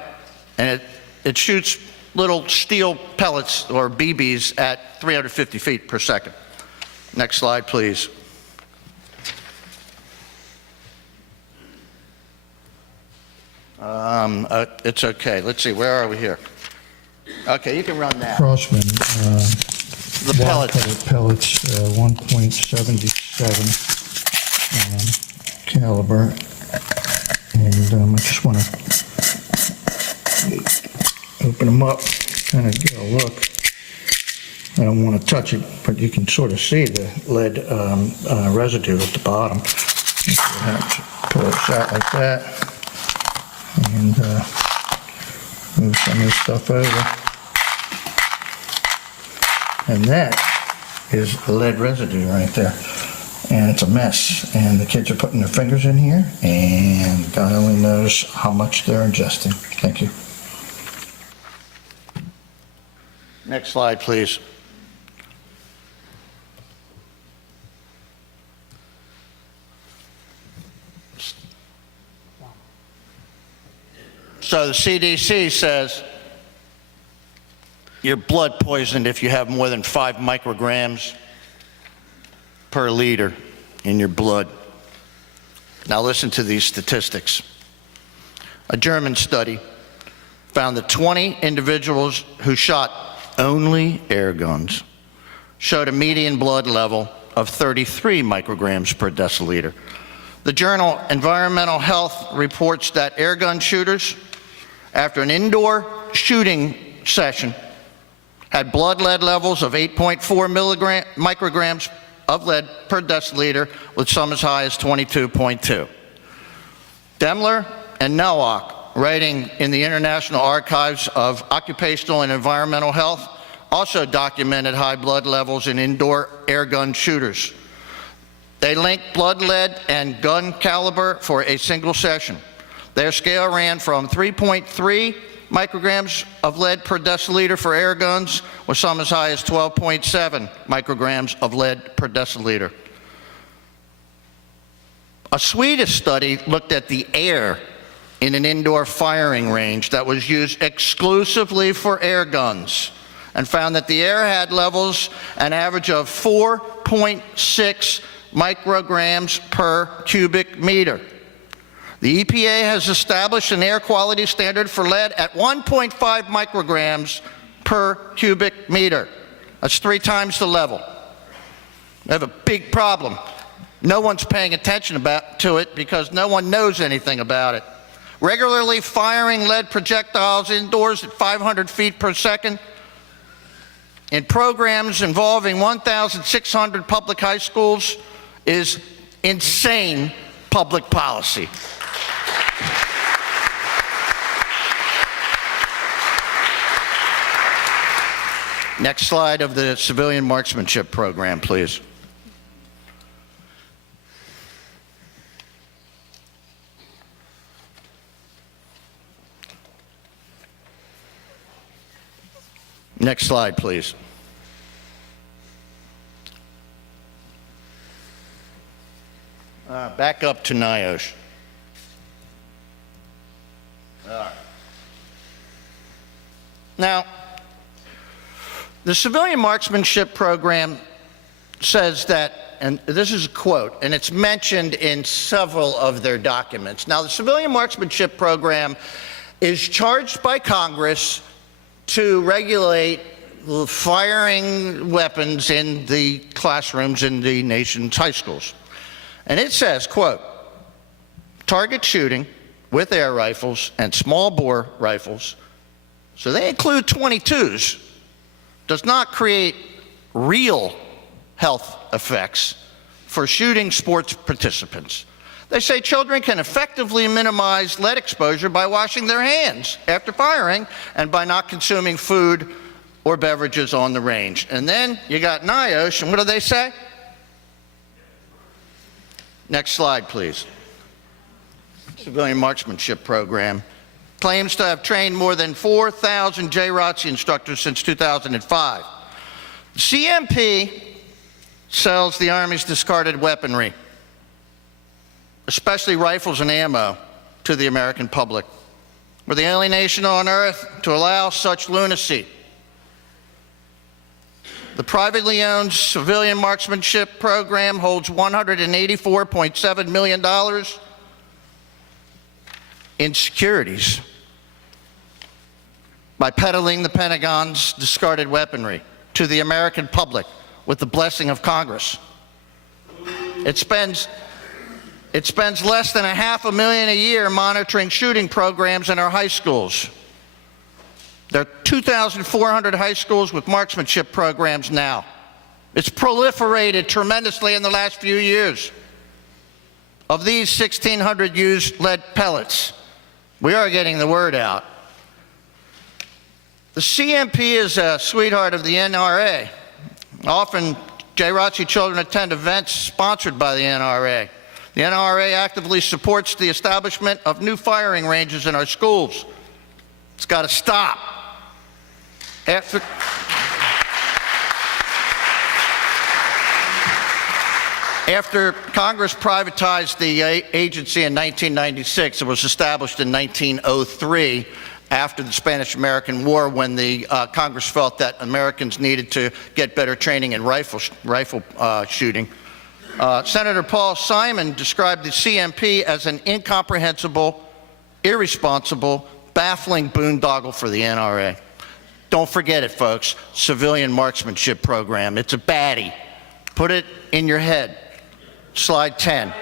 and it shoots little steel pellets or BBs at 350 feet per second. Next slide, please. It's okay. Let's see, where are we here? Okay, you can run that. Crossman, The pellet. pellets, 1.77 caliber, and I just want to open them up, kind of get a look. I don't want to touch it, but you can sort of see the lead residue at the bottom. You have to pull it out like that, and move some of this stuff over. And that is lead residue right there. And it's a mess. And the kids are putting their fingers in here, and God only knows how much they're ingesting. Thank you. Next slide, please. So the CDC says you're blood poisoned if you have more than 5 micrograms per liter in your blood. Now listen to these statistics. A German study found that 20 individuals who shot only air guns showed a median blood level of 33 micrograms per deciliter. The journal Environmental Health reports that air gun shooters, after an indoor shooting session, had blood lead levels of 8.4 micrograms of lead per deciliter, with some as high as 22.2. Demler and Nowak, writing in the International Archives of Occupational and Environmental Health, also documented high blood levels in indoor air gun shooters. They linked blood lead and gun caliber for a single session. Their scale ran from 3.3 micrograms of lead per deciliter for air guns, with some as high as 12.7 micrograms of lead per deciliter. A Swedish study looked at the air in an indoor firing range that was used exclusively for air guns, and found that the air had levels an average of 4.6 micrograms per cubic meter. The EPA has established an air quality standard for lead at 1.5 micrograms per cubic meter. That's 3 times the level. We have a big problem. No one's paying attention to it because no one knows anything about it. Regularly firing lead projectiles indoors at 500 feet per second in programs involving 1,600 public high schools is insane public policy. Next slide of the civilian marksmanship program, please. Next slide, please. Back up to NIOSH. Now, the civilian marksmanship program says that, and this is a quote, and it's mentioned in several of their documents. Now, the civilian marksmanship program is charged by Congress to regulate firing weapons in the classrooms in the nation's high schools. And it says, quote, target shooting with air rifles and small bore rifles, so they include .22s, does not create real health effects for shooting sports participants. They say children can effectively minimize lead exposure by washing their hands after firing and by not consuming food or beverages on the range. And then you got NIOSH, and what do they say? Next slide, please. Civilian marksmanship program claims to have trained more than 4,000 JROTC instructors since 2005. The CMP sells the Army's discarded weaponry, especially rifles and ammo, to the American public. We're the only nation on earth to allow such lunacy. The privately owned civilian marksmanship program holds $184.7 million in securities by peddling the Pentagon's discarded weaponry to the American public with the blessing of Congress. It spends less than $500,000 a year monitoring shooting programs in our high schools. There are 2,400 high schools with marksmanship programs now. It's proliferated tremendously in the last few years. Of these, 1,600 use lead pellets. We are getting the word out. The CMP is a sweetheart of the NRA. Often, JROTC children attend events sponsored by the NRA. The NRA actively supports the establishment of new firing ranges in our schools. It's got to stop. After Congress privatized the agency in 1996, it was established in 1903 after the Spanish-American War, when the Congress felt that Americans needed to get better training in rifle shooting. Senator Paul Simon described the CMP as an incomprehensible, irresponsible, baffling boondoggle for the NRA. Don't forget it, folks. Civilian marksmanship program. It's a baddie. Put it in your head. Slide 10.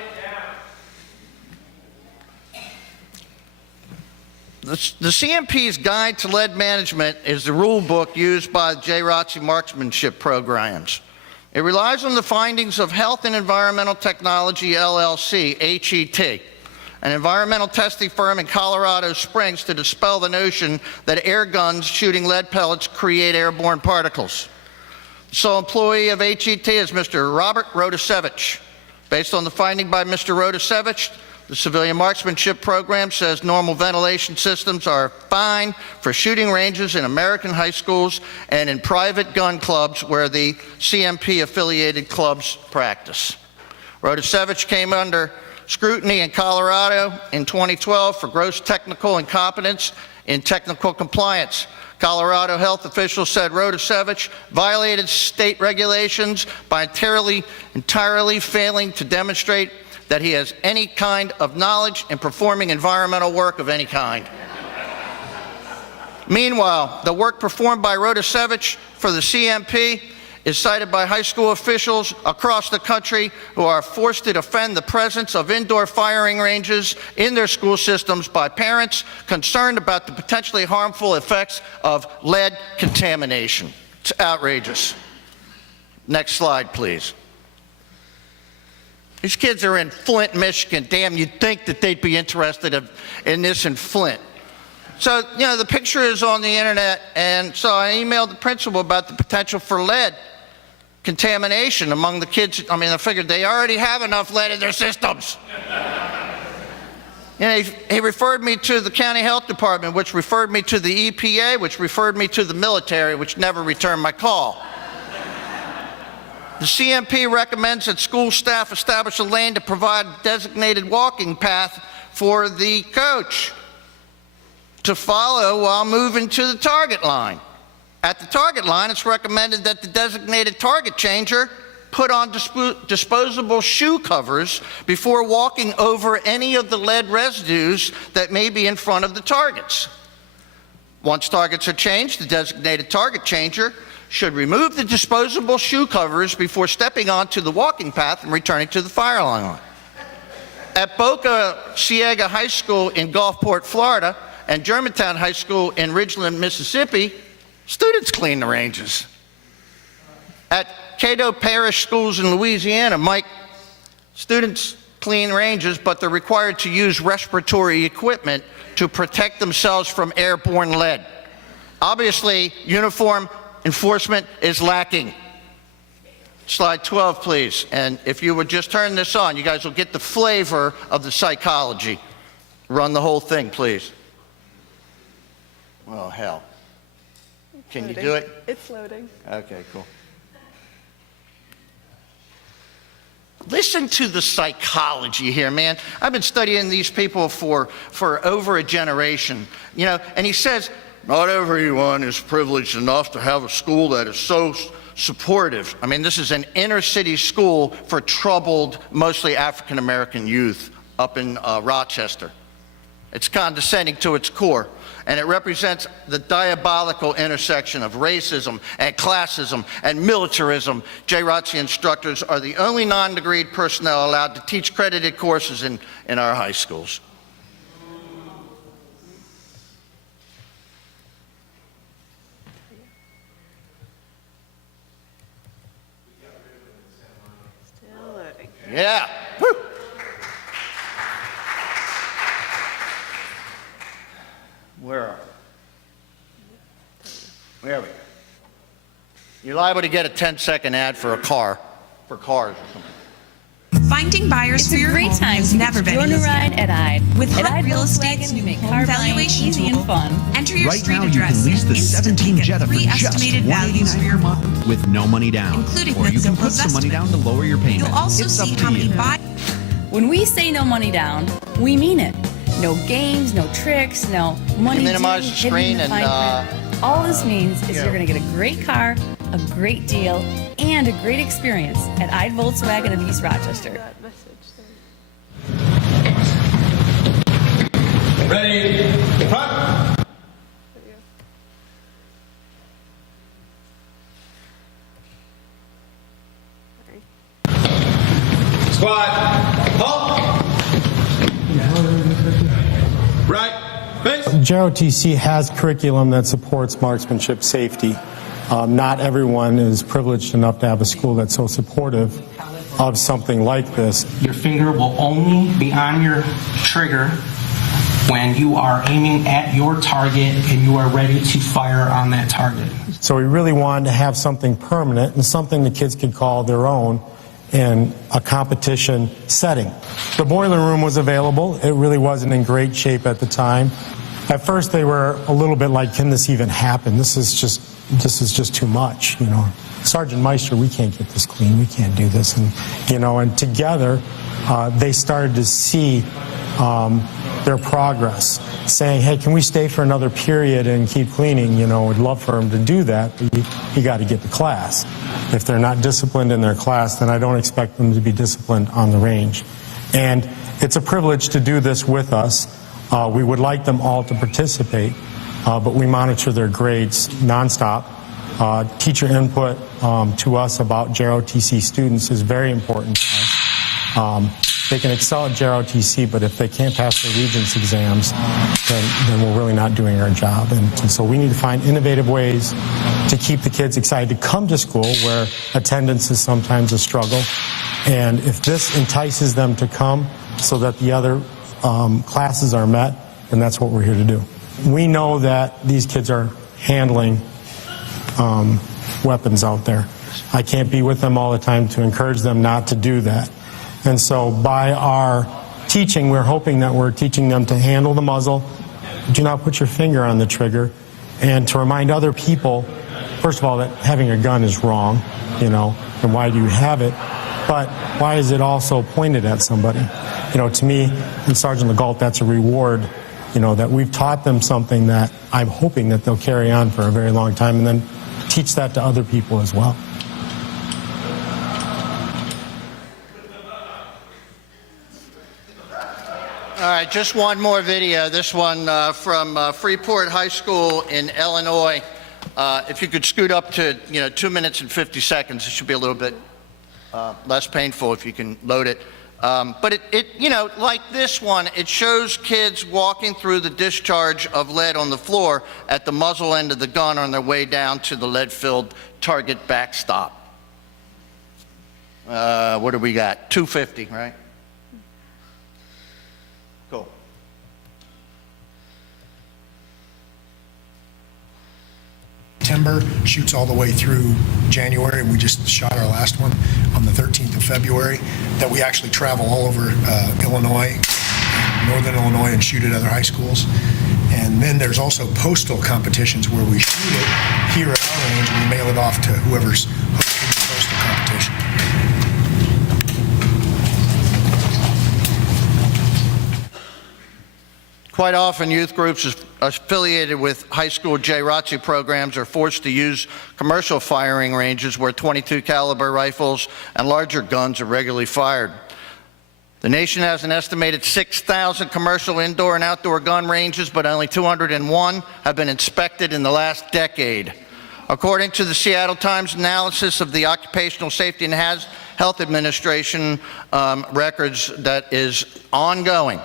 The CMP's Guide to Lead Management is the rule book used by the JROTC marksmanship programs. It relies on the findings of Health and Environmental Technology, LLC, HET, an environmental testing firm in Colorado Springs, to dispel the notion that air guns shooting lead pellets create airborne particles. The sole employee of HET is Mr. Robert Rodasevich. Based on the finding by Mr. Rodasevich, the civilian marksmanship program says normal ventilation systems are fine for shooting ranges in American high schools and in private gun clubs where the CMP-affiliated clubs practice. Rodasevich came under scrutiny in Colorado in 2012 for gross technical incompetence in technical compliance. Colorado health officials said Rodasevich violated state regulations by entirely failing to demonstrate that he has any kind of knowledge in performing environmental work of any kind. Meanwhile, the work performed by Rodasevich for the CMP is cited by high school officials across the country who are forced to defend the presence of indoor firing ranges in their school systems by parents concerned about the potentially harmful effects of lead contamination. It's outrageous. Next slide, please. These kids are in Flint, Michigan. Damn, you'd think that they'd be interested in this in Flint. So, the picture is on the internet, and so I emailed the principal about the potential for lead contamination among the kids. I figured they already have enough lead in their systems. And he referred me to the county health department, which referred me to the EPA, which referred me to the military, which never returned my call. The CMP recommends that school staff establish a lane to provide a designated walking path for the coach to follow while moving to the target line. At the target line, it's recommended that the designated target changer put on disposable shoe covers before walking over any of the lead residues that may be in front of the targets. Once targets are changed, the designated target changer should remove the disposable shoe covers before stepping onto the walking path and returning to the fire line. At Boca Ciega High School in Gulfport, Florida, and Germantown High School in Ridgeland, Mississippi, students clean the ranges. At Cato Parish Schools in Louisiana, students clean ranges, but they're required to use respiratory equipment to protect themselves from airborne lead. Obviously, uniform enforcement is lacking. Slide 12, please. And if you would just turn this on, you guys will get the flavor of the psychology. Run the whole thing, please. Oh, hell. Can you do it? It's loading. Okay, cool. Listen to the psychology here, man. I've been studying these people for over a generation, you know, and he says, not everyone is privileged enough to have a school that is so supportive. I mean, this is an inner city school for troubled, mostly African-American youth up in Rochester. It's condescending to its core, and it represents the diabolical intersection of racism and classism and militarism. JROTC instructors are the only non-degreed personnel allowed to teach credited courses in our high schools. Still loading. Yeah. Woo. Where are we? There we go. You're liable to get a 10-second ad for a car, for cars or something. Finding buyers for your home has never been Join a easier. ride at IDE. With At Hunt IDE Real Volkswagen, Estate's we new make home car buying valuation easy tool, and fun. enter your Right street now, you address can lease the and instantly 17 get Jetta for three just estimated values for your home, $189 with no money down. including Or that you can simple put some money down estimate. to lower your payment. You'll also It's up see to how many you. When we say no money down, we mean it. No games, no tricks, no money. minimize due, the hidden screen in the and, fine print. All this means is you're going to get a great car, a great deal, and a great experience at IDE Volkswagen of East Rochester. That message there. Ready, front. Squad, halt. Right, face. JROTC has curriculum that supports marksmanship safety. Not everyone is privileged enough to have a school that's so supportive of something like this. Your finger will only be on your trigger when you are aiming at your target and you are ready to fire on that target. So we really wanted to have something permanent and something the kids could call their own in a competition setting. The boiler room was available. It really wasn't in great shape at the time. At first they were a little bit like, can this even happen? This is just too much, you know. Sergeant Meister, we can't get this clean. We can't do this. And, you know, and together they started to see their progress, saying, hey, can we stay for another period and keep cleaning? You know, we'd love for them to do that, but you got to get to class. If they're not disciplined in their class, then I don't expect them to be disciplined on the range. And it's a privilege to do this with us. We would like them all to participate, but we monitor their grades nonstop. Teacher input to us about JROTC students is very important to us. They can excel at JROTC, but if they can't pass their Regents exams, then we're really not doing our job. And so we need to find innovative ways to keep the kids excited to come to school, where attendance is sometimes a struggle. And if this entices them to come so that the other classes are met, then that's what we're here to do. We know that these kids are handling weapons out there. I can't be with them all the time to encourage them not to do that. And so by our teaching, we're hoping that we're teaching them to handle the muzzle, do not put your finger on the trigger, and to remind other people, first of all, that having a gun is wrong, you know, and why do you have it? But why is it also pointed at somebody? You know, to me, and Sergeant Legault, that's a reward, you know, that we've taught them something that I'm hoping that they'll carry on for a very long time and then teach that to other people as well. All right, just one more video. This one from Freeport High School in Illinois. If you could scoot up to, 2 minutes and 50 seconds, it should be a little bit less painful if you can load it. But like this one, it shows kids walking through the discharge of lead on the floor at the muzzle end of the gun on their way down to the lead-filled target backstop. What do we got? 250, right? Cool. September, shoots all the way through January. We just shot our last one on the 13th of February, that we actually travel all over Illinois, Northern Illinois, and shoot at other high schools. And then there's also postal competitions where we shoot it here at our range and we mail it off to whoever's hosting the postal competition. Quite often, youth groups affiliated with high school JROTC programs are forced to use commercial firing ranges where .22 caliber rifles and larger guns are regularly fired. The nation has an estimated 6,000 commercial indoor and outdoor gun ranges, but only 201 have been inspected in the last decade. According to the Seattle Times analysis of the Occupational Safety and Health Administration records that is ongoing.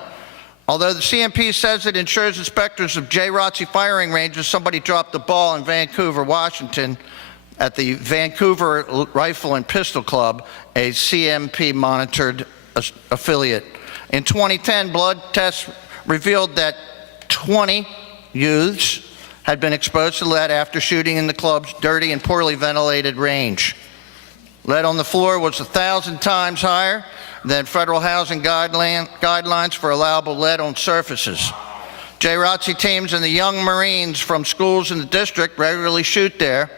Although the CMP says it ensures inspectors of JROTC firing ranges, somebody dropped the ball in Vancouver, Washington, at the Vancouver Rifle and Pistol Club, a CMP-monitored affiliate. In 2010, blood tests revealed that 20 youths had been exposed to lead after shooting in the club's dirty and poorly ventilated range. Lead on the floor was 1,000 times higher than federal housing guidelines for allowable lead on surfaces. JROTC teams and the young Marines from schools in the district regularly shoot there.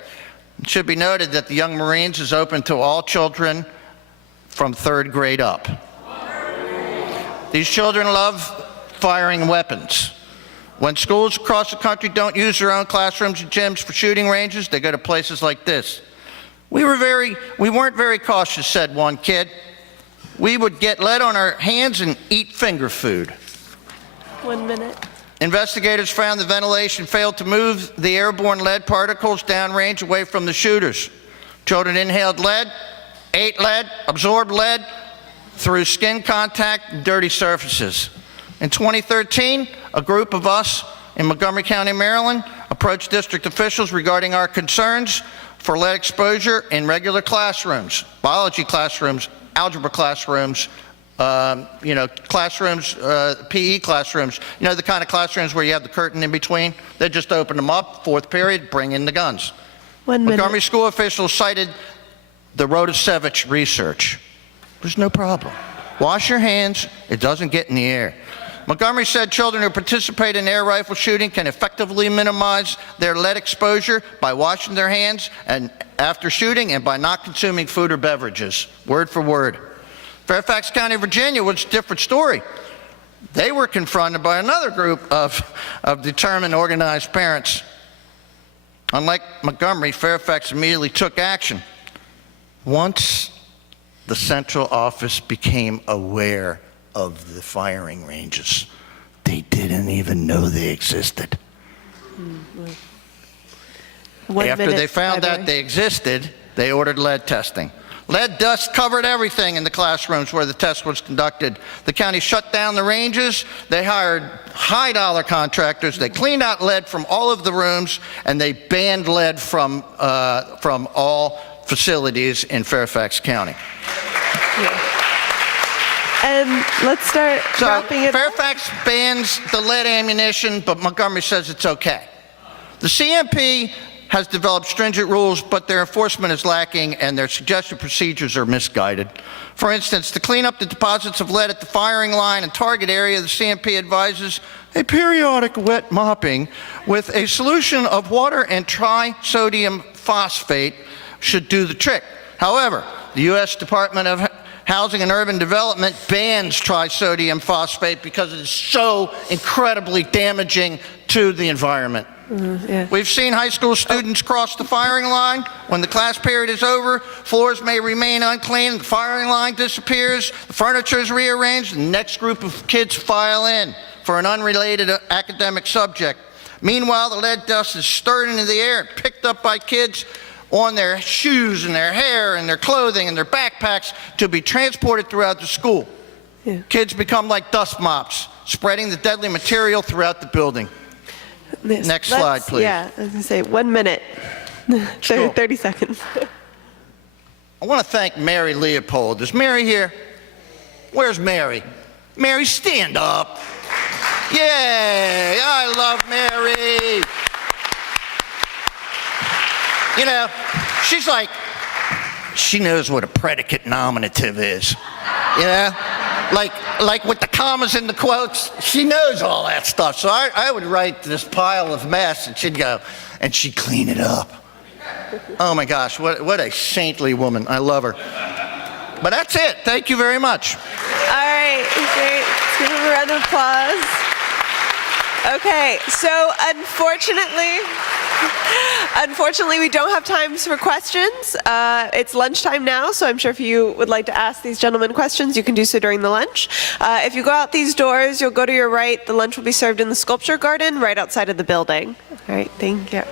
It should be noted that the Young Marines is open to all children from 3rd grade up. These children love firing weapons. When schools across the country don't use their own classrooms and gyms for shooting ranges, they go to places like this. We weren't very cautious, said one kid. We would get lead on our hands and eat finger food. 1 minute. Investigators found the ventilation failed to move the airborne lead particles downrange away from the shooters. Children inhaled lead, ate lead, absorbed lead through skin contact and dirty surfaces. In 2013, a group of us in Montgomery County, Maryland, approached district officials regarding our concerns for lead exposure in regular classrooms, biology classrooms, algebra classrooms, classrooms, PE classrooms, the kind of classrooms where you have the curtain in between. They just open them up, 4th period, bring in the guns. 1 minute. Montgomery school officials cited the Rodasevich research. There's no problem. Wash your hands, it doesn't get in the air. Montgomery said children who participate in air rifle shooting can effectively minimize their lead exposure by washing their hands and after shooting and by not consuming food or beverages, word for word. Fairfax County, Virginia was a different story. They were confronted by another group of determined, organized parents. Unlike Montgomery, Fairfax immediately took action. Once the central office became aware of the firing ranges, they didn't even know they existed. After they found out they existed, they ordered lead testing. Lead dust covered everything in the classrooms where the test was conducted. The county shut down the ranges. They hired high-dollar contractors. They cleaned out lead from all of the rooms, and they banned lead from all facilities in Fairfax County. Yeah. And let's start wrapping it. Fairfax bans the lead ammunition, but Montgomery says it's okay. The CMP has developed stringent rules, but their enforcement is lacking and their suggested procedures are misguided. For instance, to clean up the deposits of lead at the firing line and target area, the CMP advises a periodic wet mopping with a solution of water and trisodium phosphate should do the trick. However, the U.S. Department of Housing and Urban Development bans trisodium phosphate because it is so incredibly damaging to the environment. Yeah. We've seen high school students cross the firing line. When the class period is over, floors may remain unclean, the firing line disappears, the furniture is rearranged, and the next group of kids file in for an unrelated academic subject. Meanwhile, the lead dust is stirred into the air and picked up by kids on their shoes and their hair and their clothing and their backpacks to be transported throughout the school. Yeah. Kids become like dust mops, spreading the deadly material throughout the building. Next slide, please. Yeah, I was going to say 1 minute, Sure. 30 seconds. I want to thank Mary Leopold. Is Mary here? Where's Mary? Mary, stand up. Yay! I love Mary. You know, she's like, she knows what a predicate nominative is. You know? Like with the commas and the quotes, she knows all that stuff. So I would write this pile of mess and she'd go, and she'd clean it up. Oh my gosh, what a saintly woman. I love her. But that's it. Thank you very much. All right, great. Let's give him a round of applause. Okay, so unfortunately, we don't have time for questions. It's lunchtime now, so I'm sure if you would like to ask these gentlemen questions, you can do so during the lunch. If you go out these doors, you'll go to your right. The lunch will be served in the sculpture garden right outside of the building. All right, thank you.